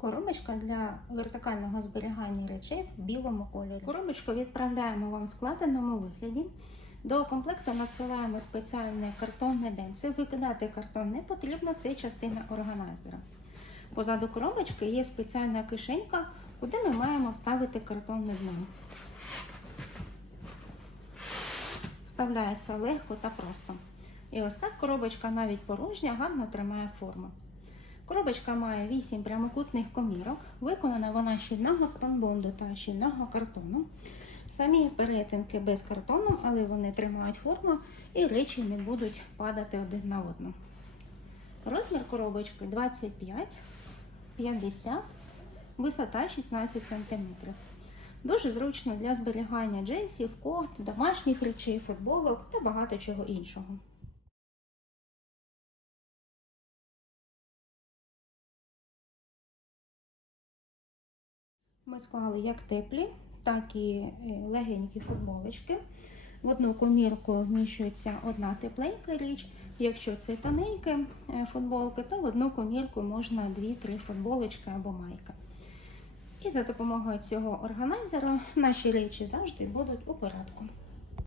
Коробочка для вертикального зберігання речей в білому кольорі. Коробочку відправляємо вам в складеному вигляді. До комплекту надсилаємо спеціальне картонне денце. Викидати картон не потрібно, це частина органайзера. Позаду коробочки є спеціальна кишенька, куди ми маємо вставити картонне дно. Вставляється легко та просто. І ось так коробочка навіть порожня гарно тримає форму. Коробочка має 8 прямокутних комірок. Виконана вона щільного спанбонду та щільного картону. Самі перетинки без картону, але вони тримають форму і речі не будуть падати один на одну. Розмір коробочки 25, 50, висота 16 см. Дуже зручно для зберігання джинсів, кофт, домашніх речей, футболок та багато чого іншого. Ми склали як теплі, так і е, легенькі футболочки. В одну комірку вміщується одна тепленька річ. Якщо це тоненькі е, футболки, то в одну комірку можна 2-3 футболочки або майка. І за допомогою цього органайзера наші речі завжди будуть у порядку.